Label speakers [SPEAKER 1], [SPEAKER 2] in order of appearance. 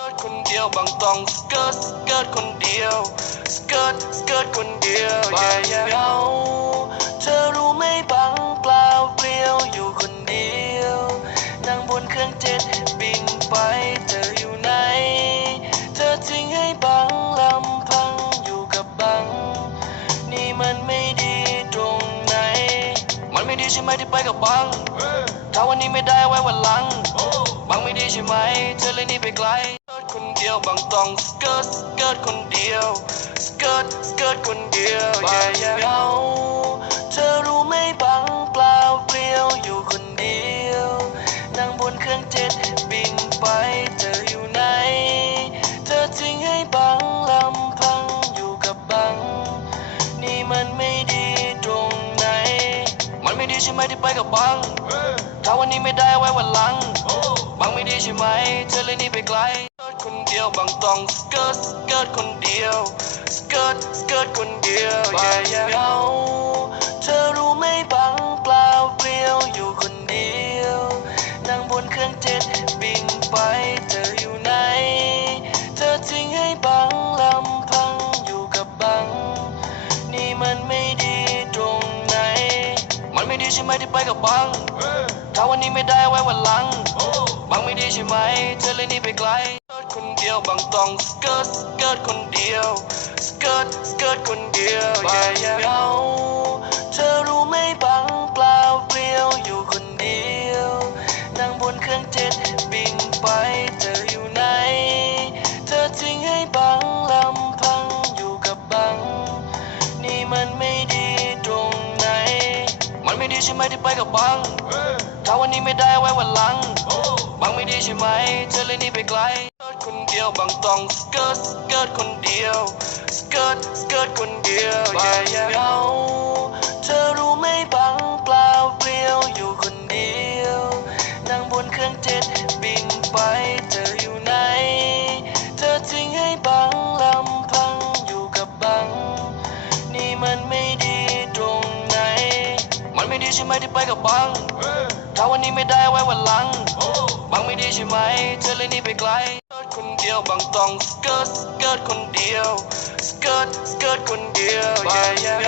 [SPEAKER 1] เกิดคนเดียวบางต้องสเกิร์ตสเกิร์ตคนเดียวสเกิร์ตสเกิร์ตคนเดียวบา ใช่ไหมที่ไปกับบัง ถ้าวันนี้ไม่ได้ไว้วันหลัง บังไม่ดีใช่ไหม เธอเลยหนี่ไปไกล เกิดคนเดียวบางต้องสเกิร์ตสเกิร์ตคนเดียว สเกิร์ตสเกิร์ตคนเดียวบางเหงาเธอรู้ไหมบางเปล่าเปลี่ยวอยู่คนเดียว นั่งบนเครื่องเจ็ตบินไป ใช่ไหมที่ไปกับบัง ถ้าวันนี้ไม่ได้ไว้วันหลัง บังไม่ดีใช่ไหม เธอเลยหนี่ไปไกลเกิดคนเดียวบังต้องสเกิร์ตสเกิร์ตคนเดียว สเกิร์ตสเกิร์ตคนเดียวบางเหงา ใช่ไหมที่ไปกับบัง ถ้าวันนี้ไม่ได้ไว้วันหลัง บังไม่ดีใช่ไหม เธอเลยหนี่ไปไกลเกิดคนเดียวบางต้องสเกิร์ตสเกิร์ตคนเดียว สเกิร์ตสเกิร์ตคนเดียวบางเหงาเธอรู้ไหมบางเปล่าเปลี่ยวอยู่คนเดียว นั่งบนเครื่องเจ็ตบินไป ใช่ไหมที่ไปกับบัง ถ้าวันนี้ไม่ได้ไว้วันหลัง บังไม่ดีใช่ไหม เธอเลยหนี่ไปไกลเกิดคนเดียวบางต้องสเกิร์ตสเกิร์ตคนเดียว สเกิร์ตสเกิร์ตคนเดียวบางเหงา ไม่ดีใช่ไหมที่ไปกับบัง ถ้าวันนี้ไม่ได้ไว้วันหลัง บังไม่ดีใช่ไหม เธอเลยหนี่ไปไกลเกิดคนเดียวบางต้องสเกิร์ตสเกิร์ตคนเดียว สเกิร์ตสเกิร์ตคนเดียวบางเหงา